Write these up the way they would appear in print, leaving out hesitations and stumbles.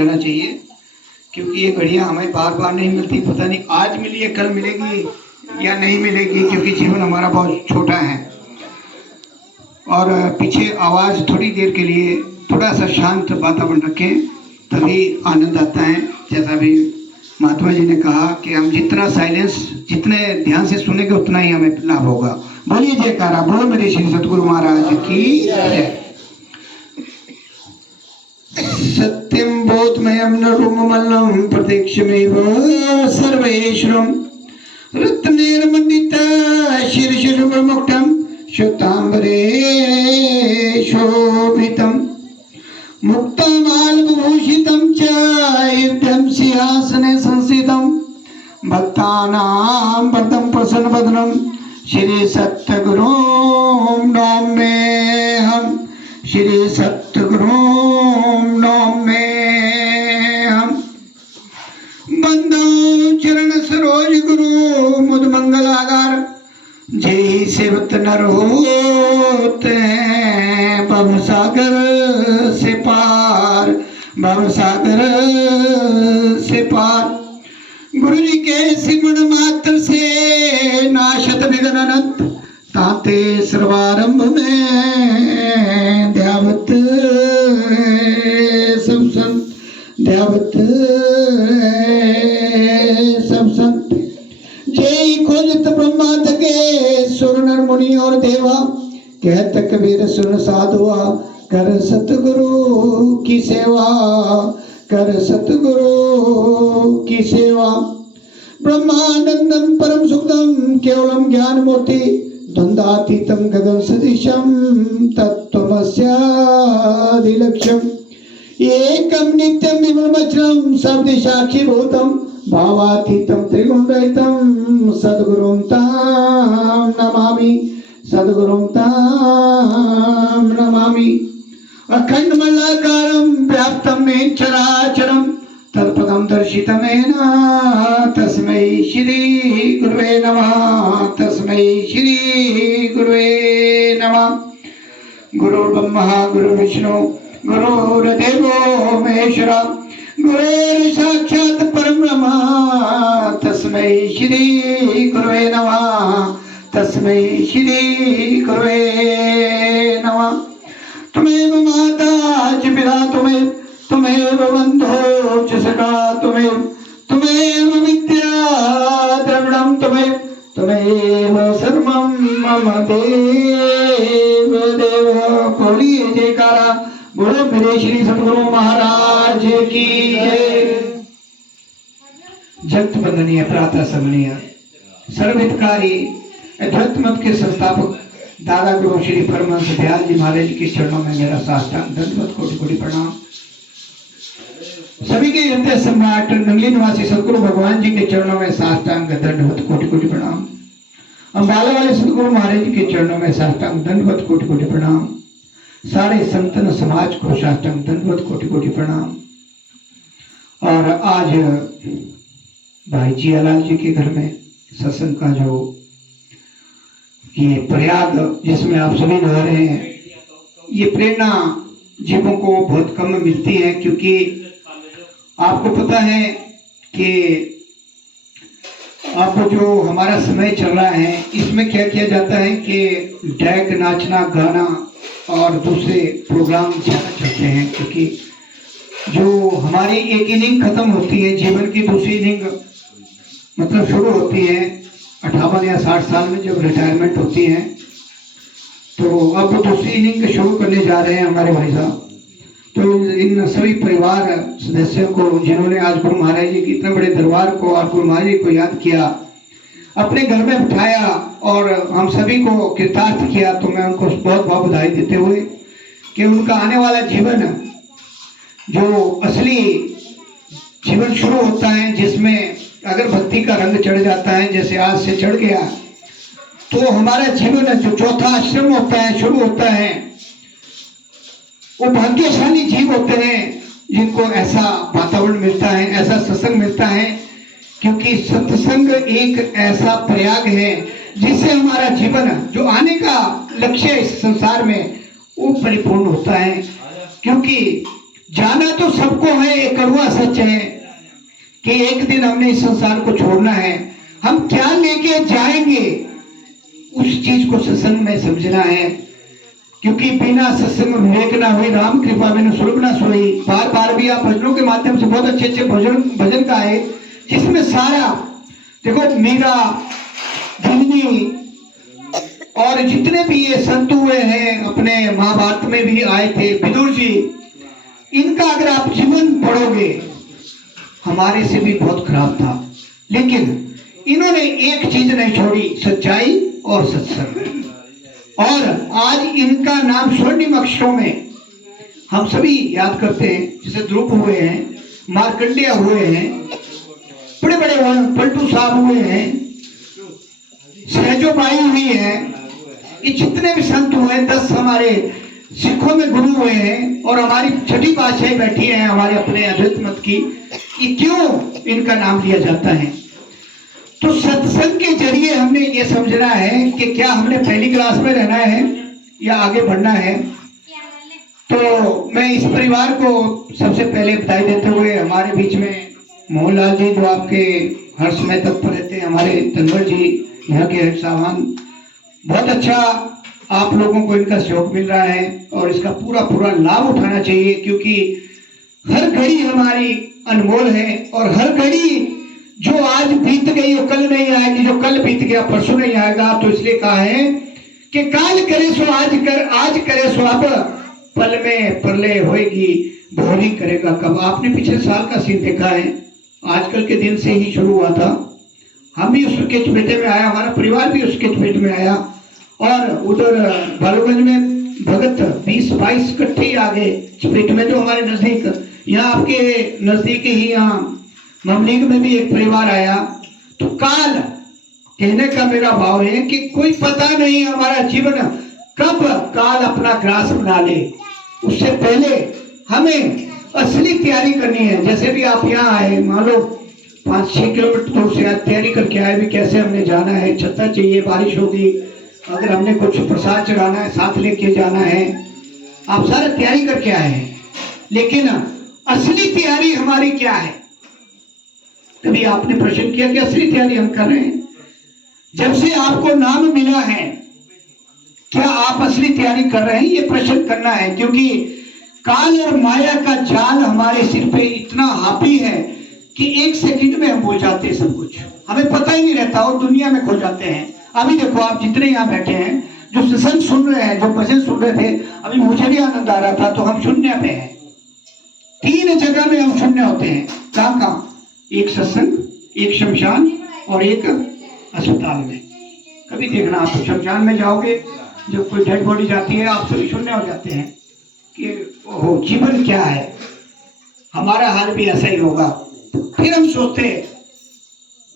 रहना चाहिए, क्योंकि ये घड़ियाँ हमें बार बार नहीं मिलती। पता नहीं आज मिली है, कल मिलेगी या नहीं मिलेगी, क्योंकि जीवन हमारा बहुत छोटा है। और पीछे आवाज़ थोड़ी देर के लिए थोड़ा सा शांत वातावरण रखें, तभी आनंद आता है। जैसा भी महात्मा जी ने कहा कि हम जितना साइलेंस, जितने ध्यान से सुनेंगे उतना ही हमें लाभ होगा। बोलिए जयकारा, बोलो मेरे श्री सतगुरु महाराज की जय। सत्यम बोधमयम नरुममल्लम प्रत्यक्षमेव सर्वेश्वरम रत्नैर्मण्डिता शीर्षमुक्तम श्वेतांबरे शोभितम मुक्तमाल्यभूषितं च इत्यं सिंहासने संस्थितं भक्तानां वरदं प्रसन्नवदनं श्री सद्गुरुं नमाम्यहम्। श्री सद्गुरुं नमाम्यहम्। बंदो चरण सरोज गुरु मुद मंगलागार, जय सेवत नर होते भव सागर से पार, भव सागर से पार। गुरु जी के सिमरण मात्र से नाशत विघ्न अनंत, ताते सर्वारंभ में ध्यावत सब संत, ध्यावत सब संत। जय खोजत ब्रह्मा थके सुर नर मुनि और देवा, कहत कबीर सुन साधुआ कर सतगुरु की सेवा, कर सतगुरु की सेवा। ब्रह्मानंदम परम सुखदम केवलम ज्ञान मोति, द्वंद्वातीतम गगन सदृशम तत्त्वमस्यादिलक्ष्यम। एकम नित्यम विमलमचलम शब्द साक्षी भूतम, भावातीतम त्रिगुणरहितम सद्गुरुं तां नमामि, सद्गुरुं तां नमामि। अखंडमंडलाकारं व्याप्तं येन चराचरं तत्पदं दर्शितमेन तस्मै श्री गुरुवे नमः, तस्मै श्री गुरुवे नमः। गुरुर्ब्रह्मा गुरुर्विष्णु गुरुर्देवो महेश्वरः, गुरुर् साक्षात् परं ब्रह्म तस्मै श्री गुरुवे नमः, तस्मै श्री गुरुवे नमः। तुमेव माता च पिता तुमेव, तुमेव बन्धो च सखा तुमेव, तुमेव विद्या द्रविणं तुमेव, तुमेव सर्वं मम देव देव। बोलिए जयकारा, बोलो मेरे श्री सतगुरु महाराज की जय। जगत वंदनीय प्रातः समनीय सर्वहितकारी अद्वैत मत के संस्थापक दादा गुरु श्री परमहंस दयाल जी महाराज के चरणों में मेरा साष्टांग दंडवत कोटि कोटि प्रणाम। सभी के हृदय सम्राट नंगली निवासी सदगुरु भगवान जी के चरणों में साष्टांग दंडवत कोटि कोटि प्रणाम। अम्बाला वाले सदगुरु महाराज जी के चरणों में साष्टांग दंडवत कोटि कोटि प्रणाम। सारे संतन समाज को साष्टांग दंडवत कोटि कोटि प्रणाम। और आज भाई जियालाल जी के घर में सत्संग का जो ये प्रयाग जिसमें आप सभी नहा रहे हैं, ये प्रेरणा जीवों को बहुत कम मिलती है, क्योंकि आपको पता है कि अब जो हमारा समय चल रहा है इसमें क्या किया जाता है कि डैक नाचना गाना और दूसरे प्रोग्राम ज़्यादा चलते हैं, क्योंकि जो हमारी एक इनिंग खत्म होती है, जीवन की दूसरी इनिंग मतलब शुरू होती है 58 या 60 साल में जब रिटायरमेंट होती है, तो अब दूसरी इनिंग शुरू करने जा रहे हैं हमारे भाई साहब। तो इन सभी परिवार सदस्यों को जिन्होंने आज गुरु महाराज जी के इतने बड़े दरबार को और गुरु महाराज जी को याद किया, अपने घर में बिठाया और हम सभी को कृतार्थ किया, तो मैं उनको बहुत बहुत बधाई देते हुए कि उनका आने वाला जीवन जो असली जीवन शुरू होता है, जिसमें अगर भक्ति का रंग चढ़ जाता है, जैसे आज से चढ़ गया, तो हमारा जीवन जो चौथा आश्रम होता है शुरू होता है, वो भाग्यशाली जीव होते हैं जिनको ऐसा वातावरण मिलता है, ऐसा सत्संग मिलता है, क्योंकि सत्संग एक ऐसा प्रयाग है जिससे हमारा जीवन जो आने का लक्ष्य इस संसार में वो परिपूर्ण होता है। क्योंकि जाना तो सबको है, एक कड़वा सच है कि एक दिन हमने इस संसार को छोड़ना है। हम क्या लेके जाएंगे उस चीज को सत्संग में समझना है, क्योंकि बिना सत्संग विवेक ना हुई, राम कृपा बिनु सुलभ ना सोई। बार बार भी आप भजनों के माध्यम से बहुत अच्छे अच्छे भजन गाए, जिसमें सारा देखो मीरा, दिल्ली और जितने भी ये संत हुए हैं, अपने महाभारत में भी आए थे, विदुर जी, इनका अगर आप जीवन पढ़ोगे हमारे से भी बहुत खराब था, लेकिन इन्होंने एक चीज नहीं छोड़ी, सच्चाई और सत्संग। और आज इनका नाम स्वर्णिम अक्षरों में हम सभी याद करते हैं। जैसे ध्रुव हुए हैं, मार्कंडेय हुए हैं, बड़े बड़े पलटू साहब हुए हैं, सहजोबाई हुई है, ये जितने भी संत हुए हैं, 10 हमारे सिखों में गुरु हुए हैं, और हमारी छठी पातशाही बैठी है हमारे अपने अद्वैत मत की। ये क्यों इनका नाम लिया जाता है? तो सत्संग के जरिए हमने ये समझना है कि क्या हमने पहली क्लास में रहना है या आगे बढ़ना है। तो मैं इस परिवार को सबसे पहले बधाई देते हुए, हमारे बीच में मोहनलाल जी जो आपके हर समय तत्पर रहते हैं, हमारे तनवर जी यहाँ के हेड साहबान, बहुत अच्छा आप लोगों को इनका सहयोग मिल रहा है और इसका पूरा पूरा लाभ उठाना चाहिए, क्योंकि हर घड़ी हमारी अनमोल है और हर घड़ी जो आज बीत गई वो कल नहीं आएगी, जो कल बीत गया परसों नहीं आएगा। तो इसलिए कहा है कि काल करे सो आज कर, आज करे सो अब, पल में प्रलय होएगी भोरी करेगा कब। आपने पिछले साल का सीन देखा है, आजकल के दिन से ही शुरू हुआ था। हम भी उसके चपेटे में आया, हमारा परिवार भी उसके चपेट में आया, और उधर बालूगंज में भगत 20-22 इकट्ठे आ गए चपेट में, जो हमारे नजदीक, यहाँ आपके नजदीक ही यहाँ ममलिंग में भी एक परिवार आया। तो काल कहने का मेरा भाव है कि कोई पता नहीं हमारा जीवन कब काल अपना ग्रास बना ले, उससे पहले हमें असली तैयारी करनी है। जैसे भी आप यहाँ आए, मान लो 5-6 किलोमीटर दूर से तैयारी करके आए भी, कैसे हमने जाना है, छत्ता चाहिए, बारिश होगी, अगर हमने कुछ प्रसाद चढ़ाना है साथ लेके जाना है, आप सारे तैयारी करके आए हैं। लेकिन असली तैयारी हमारी क्या है? कभी आपने प्रश्न किया कि असली तैयारी हम कर रहे हैं? जब से आपको नाम मिला है, क्या आप असली तैयारी कर रहे हैं? ये प्रश्न करना है, क्योंकि काल और माया का जाल हमारे सिर पे इतना हावी है कि 1 सेकंड में हम भूल जाते हैं सब कुछ, हमें पता ही नहीं रहता और दुनिया में खो जाते हैं। अभी देखो आप जितने यहाँ बैठे हैं, जो सत्संग सुन रहे हैं, जो भजन सुन रहे थे, अभी मुझे भी आनंद आ रहा था। तो हम शून्य पे हैं, 3 जगह में हम शून्य होते हैं। कहाँ? एक सत्संग, एक शमशान और एक अस्पताल में। कभी देखना, आप शमशान में जाओगे, जब कोई डेड बॉडी जाती है, आप सभी शून्य हो जाते हैं कि ओहो जीवन क्या है, हमारा हाल भी ऐसा ही होगा। फिर हम सोचते हैं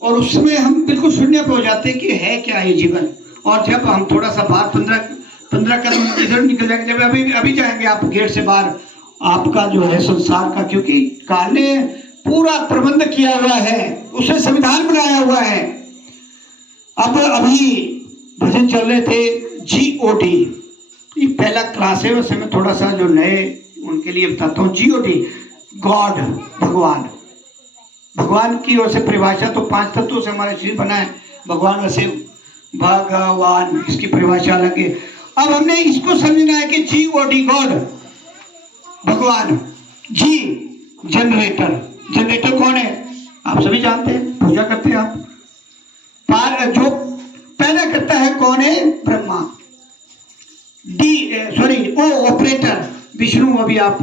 और उस समय हम बिल्कुल शून्य पे हो जाते हैं कि है क्या ये जीवन। और जब हम थोड़ा सा बाहर 15 कदम इधर निकल जाएंगे, जब अभी जाएंगे आप गेट से बाहर, आपका जो है संसार का, क्योंकि काल ने पूरा प्रबंध किया हुआ है, उसने संविधान बनाया हुआ है। अब अभी भजन चल रहे थे GOD, ये पहला क्लास है, वैसे मैं थोड़ा सा जो नए उनके लिए बताता हूँ। GOD, गॉड, भगवान। भगवान की ओर से परिभाषा तो 5 तत्वों से हमारा शरीर बना है। भगवान वैसे भगवान, इसकी परिभाषा अलग है। अब हमने इसको समझना है कि GOD, गॉड, भगवान। G, generator. जनरेटर कौन है? आप सभी जानते हैं, पूजा करते हैं आप। जो पैदा करता है कौन है? ब्रह्मा। O, operator, Vishnu. अभी आप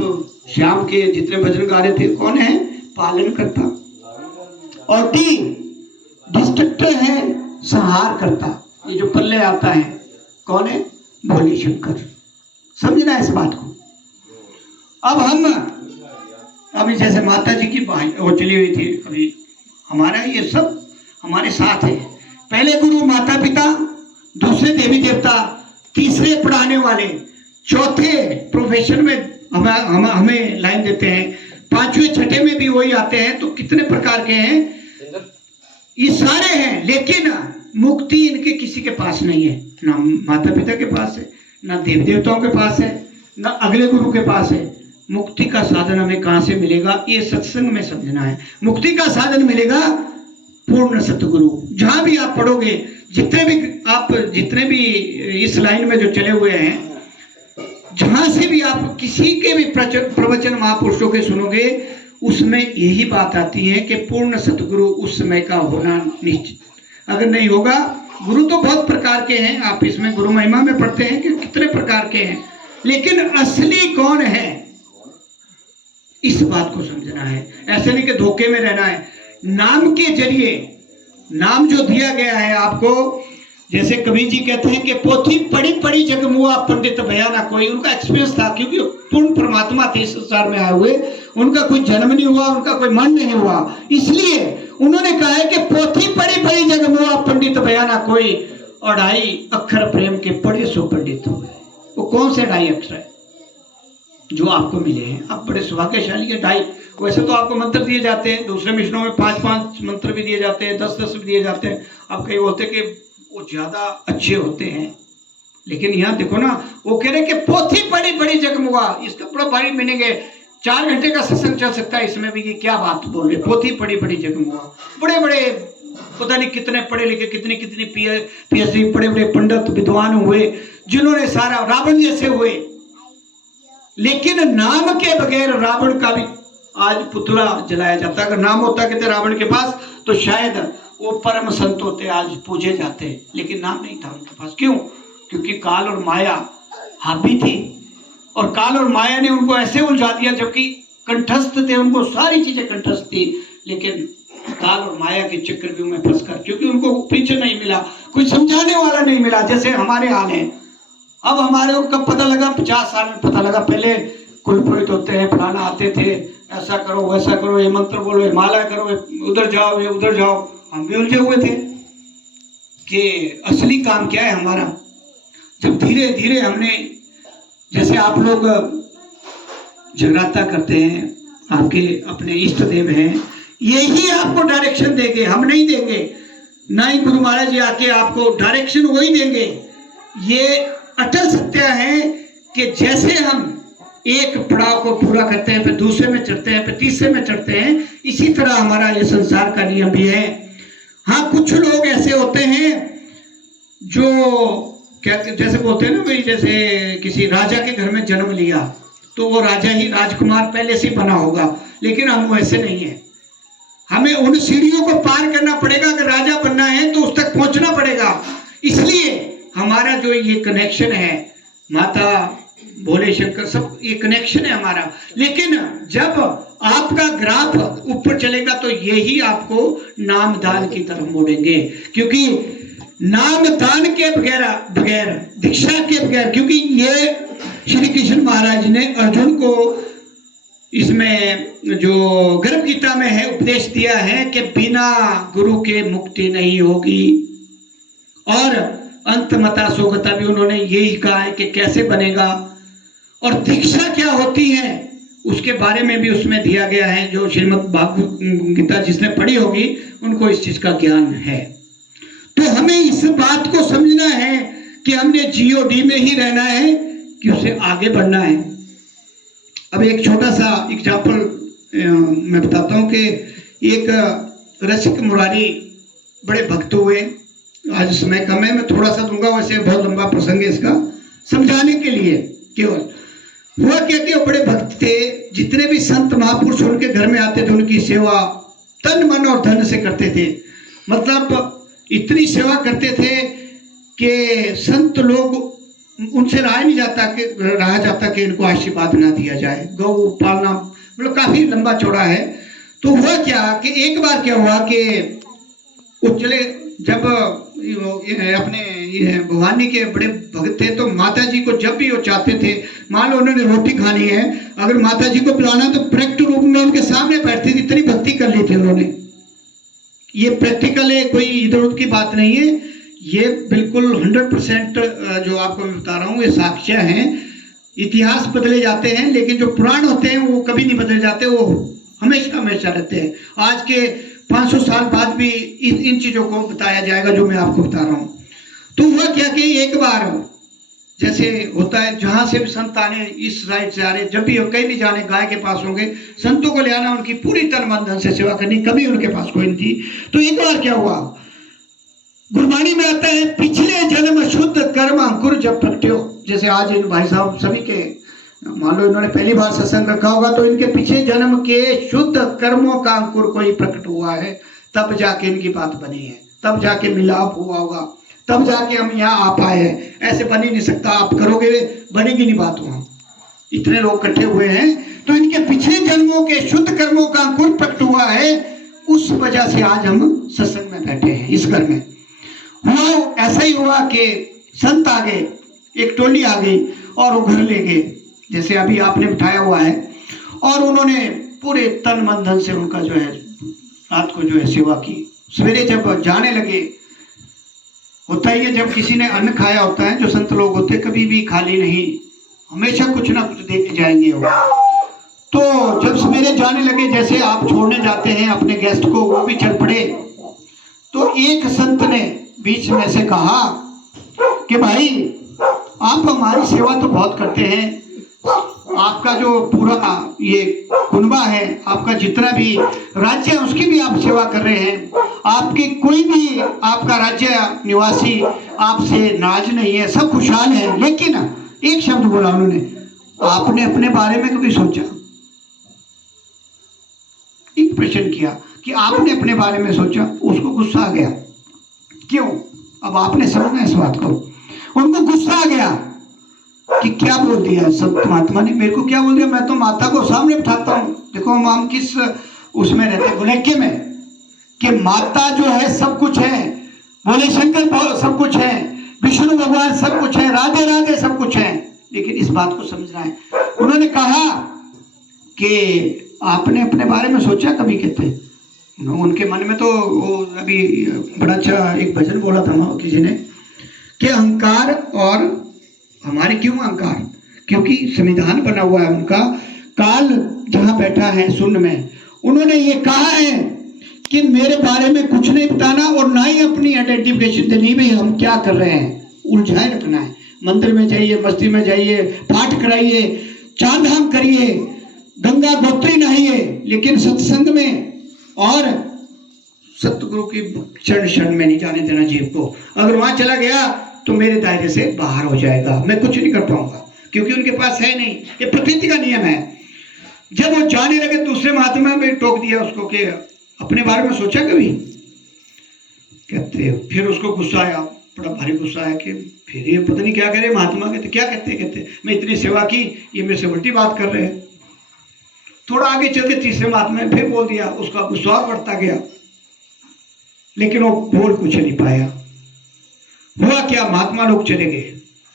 श्याम के जितने भजन गा रहे थे, कौन है? पालन करता। और D, डिस्ट्रक्टर है, संहार करता। ये जो पल्ले आता है, कौन है? भोले शंकर। समझना है इस बात को। अब हम अभी जैसे माता जी की वो चली हुई थी, अभी हमारा ये सब हमारे साथ है। पहले गुरु माता पिता, दूसरे देवी देवता, तीसरे पढ़ाने वाले, चौथे प्रोफेशन में हमें लाइन देते हैं, 5वें छठे में भी वही आते हैं। तो कितने प्रकार के हैं? ये सारे हैं, लेकिन मुक्ति इनके किसी के पास नहीं है। ना माता पिता के पास है, ना देवी देवताओं के पास है, ना अगले गुरु के पास है। मुक्ति का साधन हमें कहाँ से मिलेगा, ये सत्संग में समझना है। मुक्ति का साधन मिलेगा पूर्ण सतगुरु। जहां भी आप पढ़ोगे, जितने भी इस लाइन में जो चले हुए हैं, जहां से भी आप किसी के भी प्रवचन महापुरुषों के सुनोगे, उसमें यही बात आती है कि पूर्ण सतगुरु उस समय का होना निश्चित। अगर नहीं होगा, गुरु तो बहुत प्रकार के हैं, आप इसमें गुरु महिमा में पढ़ते हैं कि कितने प्रकार के हैं, लेकिन असली कौन है, इस बात को समझना है। ऐसे नहीं कि धोखे में रहना है। नाम के जरिए, नाम जो दिया गया है आपको, जैसे कबीर जी कहते हैं कि पोथी पढ़ी पढ़ी जग मुआ पंडित भया ना कोई। उनका एक्सपीरियंस था, क्योंकि पूर्ण परमात्मा थे इस संसार में आए हुए, उनका कोई जन्म नहीं हुआ, उनका कोई मन नहीं हुआ, इसलिए उन्होंने कहा है कि पोथी पढ़ी पढ़ी जग मुआ पंडित भया ना कोई, और 2.5 अक्षर प्रेम के पढ़े सो पंडित हुए। वो कौन से 2.5 अक्षर है जो आपको मिले हैं? आप बड़े सौभाग्यशाली है। 2.5 वैसे तो आपको मंत्र दिए जाते हैं, दूसरे मिशनों में 5-5 मंत्र भी दिए जाते हैं, 10-10 भी दिए जाते हैं। आप कहीं बोलते कि वो ज्यादा अच्छे होते हैं, लेकिन यहाँ देखो ना, वो कह रहे कि पोथी पढ़ी पढ़ी जगमुआ। इसका बड़ा भारी मीनिंग है। 4 घंटे का सत्संग चल सकता है इसमें भी, कि क्या बात बोल रहे, पोथी पढ़ी पढ़ी जगमुआ। बड़े बड़े पता नहीं कितने पढ़े लिखे, कितनी कितनी PhD, बड़े बड़े पंडित विद्वान हुए, जिन्होंने सारा, रावण जैसे हुए, लेकिन नाम के बगैर रावण का भी आज पुतला जलाया जाता। अगर नाम होता कहते रावण के पास, तो शायद वो परम संत होते, आज पूजे जाते, लेकिन नाम नहीं था उनके पास। क्यों? क्योंकि काल और माया हावी थी, और काल और माया ने उनको ऐसे उलझा दिया, जबकि कंठस्थ थे, उनको सारी चीजें कंठस्थ थी, लेकिन काल और माया के चक्रव्यूह में फंसकर, क्योंकि उनको पीछे नहीं मिला, कोई समझाने वाला नहीं मिला। जैसे हमारे हाल है। अब हमारे को कब पता लगा? 50 साल में पता लगा। पहले कुल पुरोहित होते हैं, फलाना आते थे, ऐसा करो वैसा करो, ये मंत्र बोलो, ये माला करो, उधर जाओ, ये उधर जाओ। हम भी उलझे हुए थे कि असली काम क्या है हमारा। जब धीरे धीरे हमने, जैसे आप लोग जगराता करते हैं, आपके अपने इष्ट देव हैं, यही आपको डायरेक्शन देंगे, हम नहीं देंगे। ना ही गुरु महाराज जी आके आपको डायरेक्शन वही देंगे। ये अटल सत्य है कि जैसे हम एक पड़ाव को पूरा करते हैं, फिर दूसरे में चढ़ते हैं, फिर तीसरे में चढ़ते हैं, इसी तरह हमारा ये संसार का नियम भी है। हाँ, कुछ लोग ऐसे होते हैं जो क्या, जैसे बोलते हैं ना भाई, जैसे किसी राजा के घर में जन्म लिया तो वो राजा ही, राजकुमार पहले से बना होगा, लेकिन हम वैसे नहीं है। हमें उन सीढ़ियों को पार करना पड़ेगा। अगर राजा बनना है तो उस तक पहुंचना पड़ेगा। इसलिए हमारा जो ये कनेक्शन है, माता भोले शंकर, सब ये कनेक्शन है हमारा। लेकिन जब आपका ग्राफ ऊपर चलेगा तो यही आपको नाम दान की तरफ मोड़ेंगे, क्योंकि नाम दान के बगैर दीक्षा के बगैर, क्योंकि ये श्री कृष्ण महाराज ने अर्जुन को इसमें जो गर्भ गीता में है उपदेश दिया है कि बिना गुरु के मुक्ति नहीं होगी, और अंतमता सोगता भी उन्होंने यही कहा है कि कैसे बनेगा, और दीक्षा क्या होती है उसके बारे में भी उसमें दिया गया है। जो श्रीमद् भागवत गीता जिसने पढ़ी होगी उनको इस चीज का ज्ञान है। तो हमें इस बात को समझना है कि हमने GOD में ही रहना है कि उसे आगे बढ़ना है। अब एक छोटा सा एग्जाम्पल मैं बताता हूँ कि एक रसिक मुरारी बड़े भक्त हुए। आज समय कम है, मैं थोड़ा सा दूंगा, वैसे बहुत लंबा प्रसंग है इसका, समझाने के लिए केवल। हुआ क्या कि वो बड़े भक्त थे। जितने भी संत महापुरुष उनके घर में आते थे, उनकी सेवा तन मन और धन से करते थे। मतलब इतनी सेवा करते थे कि संत लोग उनसे रहा जाता कि इनको आशीर्वाद ना दिया जाए। गौ पालना मतलब काफी लंबा चौड़ा है। तो हुआ क्या कि एक बार क्या हुआ कि वो चले, जब अपने भवानी के बड़े भक्त थे, तो माता जी को जब भी वो चाहते थे, मान लो उन्होंने रोटी खानी है, अगर माता जी को बुलाना तो प्रैक्टिकल रूप में उनके सामने बैठती थी, इतनी भक्ति कर ली थी उन्होंने। ये प्रैक्टिकल है, कोई इधर उधर की बात नहीं है, ये बिल्कुल 100% जो आपको मैं बता रहा हूँ ये साक्ष्य हैं। इतिहास बदले जाते हैं, लेकिन जो पुराण होते हैं वो कभी नहीं बदले जाते, वो हमेशा हमेशा रहते हैं। आज के 500 साल बाद भी इन चीजों को बताया जाएगा जो मैं आपको बता रहा हूँ। तो हुआ क्या कि एक बार जैसे होता है जहां से भी संत आने, इस साइड से आ रहे, जब भी कहीं भी जाने गाय के पास होंगे, संतों को ले आना, उनकी पूरी तन मन धन से सेवा करनी, कभी उनके पास कोई नहीं थी। तो एक बार क्या हुआ, गुरबाणी में आता है, पिछले जन्म शुद्ध कर्म अंकुर जब प्रगट्यो। जैसे आज इन भाई साहब सभी के, मान लो इन्होंने पहली बार सत्संग रखा होगा, तो इनके पीछे जन्म के शुद्ध कर्मों का अंकुर कोई प्रकट हुआ है, तब जाके इनकी बात बनी है, तब जाके मिलाप हुआ होगा, तब जाके हम यहाँ आ पाए हैं। ऐसे बन ही नहीं सकता, आप करोगे बनेगी नहीं बात वहां, इतने लोग इकट्ठे हुए हैं। तो इनके पिछले जन्मों के शुद्ध कर्मों का अंकुर प्रकट हुआ है, उस वजह से आज हम सत्संग में बैठे हैं इस घर में। हुआ ऐसा ही हुआ कि संत आ गए, एक टोली आ गई और वो घर ले गए, जैसे अभी आपने बिठाया हुआ है, और उन्होंने पूरे तन मन धन से उनका जो है रात को जो है सेवा की। सवेरे जब जाने लगे, होता ही है जब किसी ने अन्न खाया होता है, जो संत लोग होते कभी भी खाली नहीं, हमेशा कुछ ना कुछ देके जाएंगे वो। तो जब सवेरे जाने लगे, जैसे आप छोड़ने जाते हैं अपने गेस्ट को, वो भी चल पड़े। तो एक संत ने बीच में से कहा कि भाई आप हमारी सेवा तो बहुत करते हैं, आपका जो पूरा ये कुनबा है, आपका जितना भी राज्य है उसकी भी आप सेवा कर रहे हैं, आपकी कोई भी आपका राज्य निवासी आपसे नाराज नहीं है, सब खुशहाल है। लेकिन एक शब्द बोला उन्होंने, आपने अपने बारे में कभी सोचा? एक प्रश्न किया कि आपने अपने बारे में सोचा? उसको गुस्सा आ गया। क्यों? अब आपने समझना इस बात को। उनको गुस्सा आ गया कि क्या बोल दिया संत महात्मा ने, मेरे को क्या बोल दिया, मैं तो माता को सामने बिठाता हूँ। देखो हम किस उसमें रहते, गुलेके में, कि माता जो है सब कुछ है, भोले शंकर सब कुछ है, विष्णु भगवान सब कुछ है, राधे राधे सब कुछ है, लेकिन इस बात को समझना है। उन्होंने कहा कि आपने अपने बारे में सोचा कभी? कहते उनके मन में तो वो अभी बड़ा अच्छा एक भजन बोला था किसी ने कि अहंकार, और हमारे क्यों अहंकार? क्योंकि संविधान बना हुआ है उनका, काल जहां बैठा है शून्य में, उन्होंने ये कहा है कि मेरे बारे में कुछ नहीं बताना और ना ही अपनी आइडेंटिफिकेशन देनी, भाई हम क्या कर रहे हैं, उलझाए रखना है। मंदिर में जाइए, मस्ती में जाइए, पाठ कराइए, चार धाम करिए, गंगा गोत्री नहाइए, लेकिन सत्संग में और सतगुरु की क्षण क्षण में नहीं जाने देना जीव को। अगर वहां चला गया तो मेरे दायरे से बाहर हो जाएगा, मैं कुछ नहीं कर पाऊंगा, क्योंकि उनके पास है नहीं। ये प्रकृति का नियम है। जब वो जाने लगे, दूसरे महात्मा में टोक दिया उसको कि अपने बारे में सोचा कभी? कहते फिर उसको गुस्सा आया, बड़ा भारी गुस्सा आया कि फिर ये पता नहीं क्या करे महात्मा। कहते क्या कहते मैं इतनी सेवा की, ये मेरे से उल्टी बात कर रहे हैं। थोड़ा आगे चल के तीसरे महात्मा ने फिर बोल दिया, उसका गुस्सा बढ़ता गया, लेकिन वो बोल कुछ नहीं पाया। हुआ क्या, महात्मा लोग चले गए,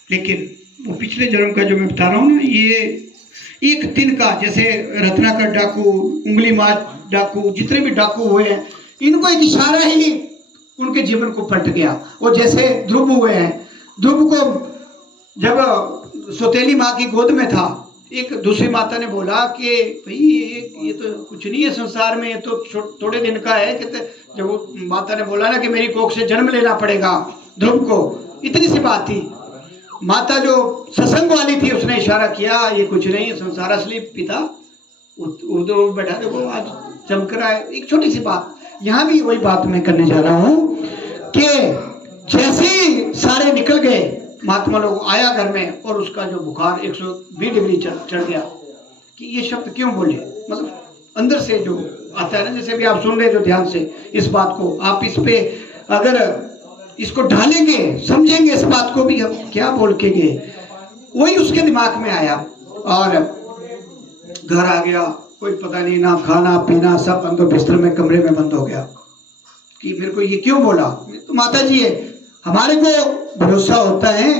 लेकिन वो पिछले जन्म का जो मैं बता रहा हूँ ना, ये एक दिन का, जैसे रत्नाकर डाकू, उंगली मार डाकू, जितने भी डाकू हुए हैं, इनको एक इशारा ही उनके जीवन को पलट गया। वो जैसे ध्रुव हुए हैं, ध्रुव को जब सौतेली माँ की गोद में था, एक दूसरी माता ने बोला कि भाई ये तो कुछ नहीं है संसार में, ये तो थोड़े दिन का है। कहते जब वो माता ने बोला ना कि मेरी कोख से जन्म लेना पड़ेगा ध्रुव को, इतनी सी बात थी। माता जो सत्संग वाली थी उसने इशारा किया, ये कुछ नहीं है संसार, असली पिता उधर बैठा, देखो आज चमक रहा है। एक छोटी सी बात, यहाँ भी वही बात मैं करने जा रहा हूँ कि जैसे सारे निकल गए, महात्मा लोग आया घर में, और उसका जो बुखार 120 डिग्री चढ़ गया। कि ये शब्द क्यों बोले, मतलब अंदर से जो आता है ना, जैसे भी आप सुन रहे जो ध्यान से इस बात को, आप इस पे अगर इसको ढालेंगे, समझेंगे इस बात को भी, हम क्या बोल के गए, वही उसके दिमाग में आया। और घर आ गया, कोई पता नहीं, ना खाना पीना, सब अंदर बिस्तर में कमरे में बंद हो गया कि मेरे को ये क्यों बोला। तो माता जी है, हमारे को भरोसा होता है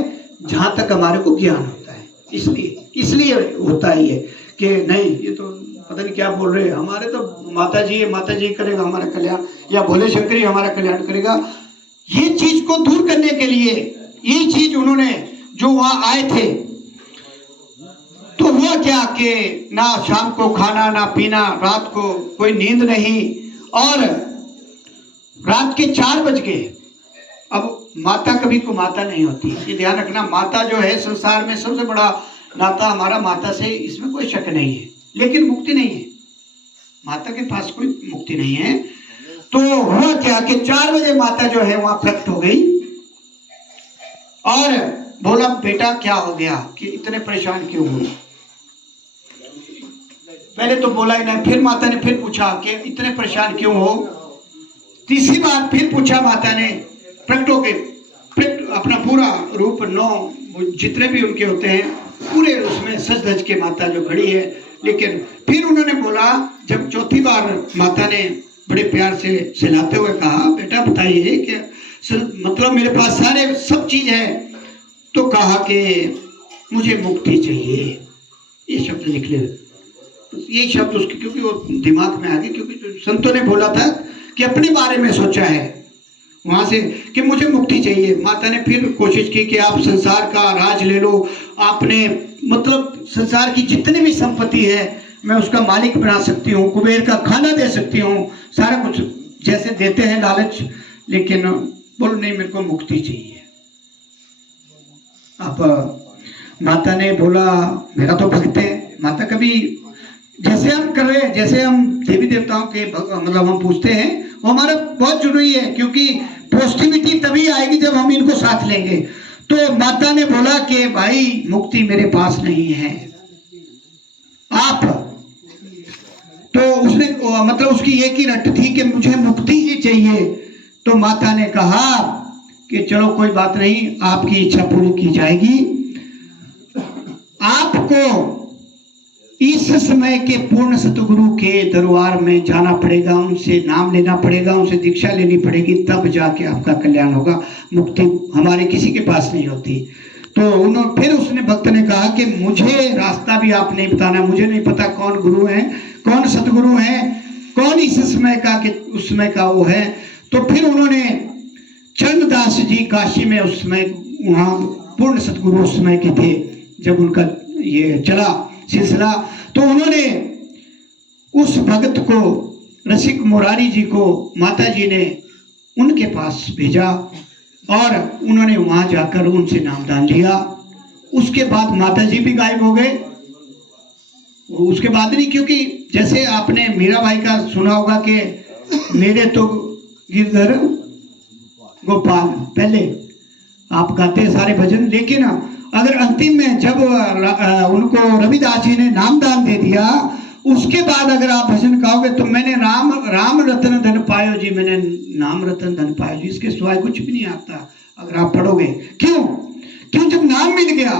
जहां तक हमारे को ज्ञान होता है, इसलिए होता है ये कि नहीं ये तो पता नहीं क्या बोल रहे हैं, हमारे तो माता जी करेगा हमारा कल्याण, या भोले शंकर ही हमारा कल्याण करेगा। ये चीज को दूर करने के लिए ये चीज उन्होंने जो वहां आए थे, तो हुआ क्या कि ना शाम को खाना ना पीना, रात को कोई नींद नहीं, और रात के 4 बज गए, अब माता कभी कुमाता नहीं होती, ये ध्यान रखना। माता जो है संसार में सबसे बड़ा नाता हमारा माता से, इसमें कोई शक नहीं है, लेकिन मुक्ति नहीं है, माता के पास कोई मुक्ति नहीं है। तो हुआ क्या कि 4 बजे माता जो है वहां प्रकट हो गई और बोला बेटा क्या हो गया कि इतने परेशान क्यों हो। पहले तो बोला ही नहीं, फिर माता ने फिर पूछा कि इतने परेशान क्यों हो। तीसरी बार फिर पूछा माता ने, प्रकट हो गए, अपना पूरा रूप 9 जितने भी उनके होते हैं पूरे उसमें सज धज के माता जो खड़ी है। लेकिन फिर उन्होंने बोला, जब चौथी बार माता ने बड़े प्यार से सहलाते हुए कहा बेटा बताइए कि मतलब मेरे पास सारे सब चीज है, तो कहा कि मुझे मुक्ति चाहिए, ये शब्द निकले। ये शब्द उसके क्योंकि वो दिमाग में आ गए, क्योंकि संतों ने बोला था कि अपने बारे में सोचा है वहां से कि मुझे मुक्ति चाहिए। माता ने फिर कोशिश की कि आप संसार का राज ले लो, आपने मतलब संसार की जितनी भी संपत्ति है मैं उसका मालिक बना सकती हूँ, कुबेर का खाना दे सकती हूँ, सारा कुछ जैसे देते हैं लालच। लेकिन बोलो नहीं, मेरे को मुक्ति चाहिए। अब माता ने बोला मेरा तो भक्त है। माता कभी जैसे हम कर रहे हैं, जैसे हम देवी देवताओं के मतलब हम पूछते हैं, वो हमारा बहुत जरूरी है, क्योंकि पॉजिटिविटी तभी आएगी जब हम इनको साथ लेंगे। तो माता ने बोला कि भाई मुक्ति मेरे पास नहीं है, आप तो उसने मतलब उसकी एक ही रट थी कि मुझे मुक्ति ही चाहिए। तो माता ने कहा कि चलो कोई बात नहीं, आपकी इच्छा पूरी की जाएगी। आपको इस समय के पूर्ण सतगुरु के दरबार में जाना पड़ेगा, उनसे नाम लेना पड़ेगा, उनसे दीक्षा लेनी पड़ेगी, तब जाके आपका कल्याण होगा। मुक्ति हमारे किसी के पास नहीं होती। तो उन्होंने फिर उसने भक्त ने कहा कि मुझे रास्ता भी आप नहीं बताना, मुझे नहीं पता कौन गुरु है, कौन सतगुरु है, कौन इस समय का कि उस समय का वो है। तो फिर उन्होंने चंद्रदास जी काशी में उस समय वहाँ पूर्ण सतगुरु उस समय के थे जब उनका ये चला सिलसिला। तो उन्होंने उस भक्त को, रसिक मुरारी जी को माता जी ने उनके पास भेजा और उन्होंने वहां जाकर उनसे नामदान लिया। उसके बाद माता जी भी गायब हो गए। उसके बाद नहीं, क्योंकि जैसे आपने मीराबाई का सुना होगा कि मेरे तो गिरधर गोपाल, पहले आप गाते सारे भजन, लेकिन अगर अंतिम में जब उनको रविदास जी ने नामदान दे दिया, उसके बाद अगर आप भजन गाओगे तो मैंने राम रतन धन पायो जी, मैंने नाम रतन धन पायो जी, इसके सिवाय कुछ भी नहीं आता अगर आप पढ़ोगे। क्यों जब नाम मिल गया,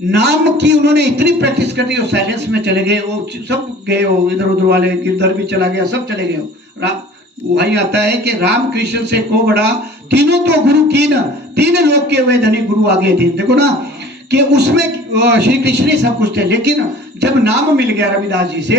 नाम की उन्होंने इतनी प्रैक्टिस कर दी, वो साइलेंस में चले गए, वो सब गए, वो इधर उधर वाले, गिरधर भी चला गया, सब चले गए। वही आता है कि राम कृष्ण से को बड़ा, तीनों तो गुरु कीन, तीन लोग के वे धनी गुरु आगे थे। देखो ना कि उसमें श्री कृष्ण ही सब कुछ थे, लेकिन जब नाम मिल गया रविदास जी से,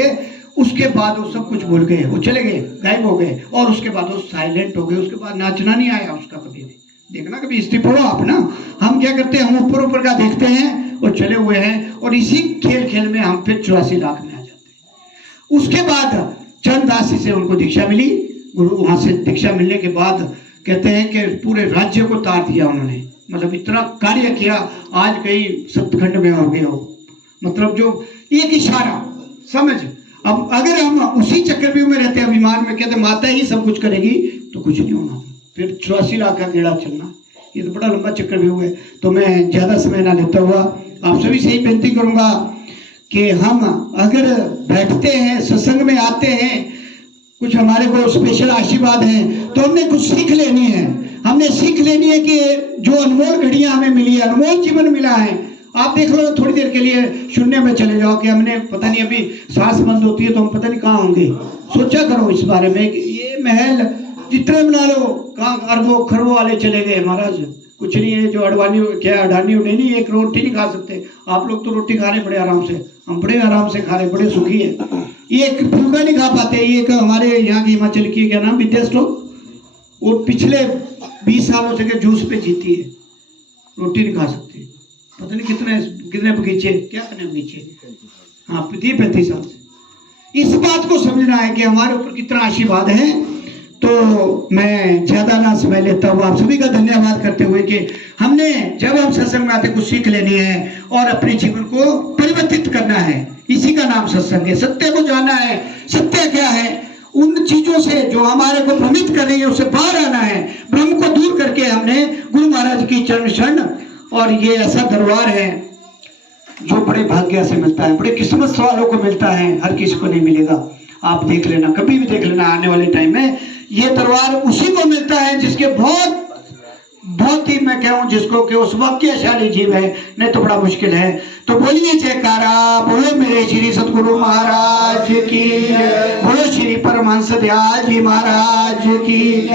उसके बाद वो सब कुछ भूल गए, वो चले गए, गायब हो गए, और उसके बाद वो साइलेंट हो गए। उसके बाद नाचना नहीं आया उसका कभी भी। देखना कभी हिस्ट्री पढ़ो आप ना, हम क्या करते हैं, हम ऊपर का देखते हैं, वो चले हुए हैं, और इसी खेल में हम फिर 84 लाख में आ जाते हैं। उसके बाद चंद्रदास जी से उनको दीक्षा मिली, गुरु वहां से दीक्षा मिलने के बाद कहते हैं कि पूरे राज्य को तार दिया उन्होंने, मतलब इतना कार्य किया, आज कई सप्तखंड में हो गए हो, मतलब जो एक इशारा समझ। अब अगर हम उसी चक्रव्यूह में रहते, अभिमान में कहते माता ही सब कुछ करेगी, तो कुछ नहीं होना, फिर 84 लाख का गेड़ा चलना, ये तो बड़ा लंबा चक्रव्यूह है। तो मैं ज्यादा समय ना लेता हुआ आप सभी से ही बेनती करूंगा कि हम अगर बैठते हैं, सत्संग में आते हैं, कुछ हमारे को स्पेशल आशीर्वाद है, तो हमने कुछ सीख लेनी है। हमने सीख लेनी है कि जो अनमोल घड़ियां हमें मिली है, अनमोल जीवन मिला है। आप देख लो, थोड़ी देर के लिए शून्य में चले जाओ कि हमने पता नहीं, अभी सांस बंद होती है तो हम पता नहीं कहाँ होंगे। सोचा करो इस बारे में कि ये महल जितने बना लो, कहाँ अरबों खरबों वाले चले गए महाराज, कुछ नहीं है। जो अडवाणी क्या अडानी उडानी, एक रोटी नहीं खा सकते। आप लोग तो रोटी खा रहे बड़े आराम से, हम बड़े आराम से खा रहे, बड़े सुखी है। एक फुलका नहीं खा पाते। एक हमारे यहाँ की हिमाचल की क्या नाम, विद्या स्टोक, वो पिछले 20 सालों से जूस पे जीती है, रोटी नहीं खा सकती। पता नहीं कितने बगीचे, क्या करने बगीचे, हाँ 30-35 साल से। इस बात को समझना है कि हमारे ऊपर कितना आशीर्वाद है। तो मैं ज्यादा ना समय लेता हूँ, आप सभी का धन्यवाद करते हुए कि हमने जब हम सत्संग में आते कुछ सीख लेनी है और अपने जीवन को परिवर्तित करना है, इसी का नाम सत्संग है। सत्य को जानना है। सत्य क्या है? उन चीजों से जो हमारे को भ्रमित कर रही है उससे बाहर आना है। भ्रम को दूर करके हमने गुरु महाराज की चरण शरण, और ये ऐसा दरबार है जो बड़े भाग्य से मिलता है, बड़े किस्मत वालों को मिलता है, हर किसी को नहीं मिलेगा। आप देख लेना, कभी भी देख लेना आने वाले टाइम में, ये दरबार उसी को मिलता है जिसके बहुत ही मैं कहूँ जिसको कि उस भाग्यशाली जीव है, नहीं तो बड़ा मुश्किल है। तो बोलिए जयकारा, बोलो मेरे श्री सतगुरु महाराज की, बोलो श्री परमहंस दयाल जी महाराज की।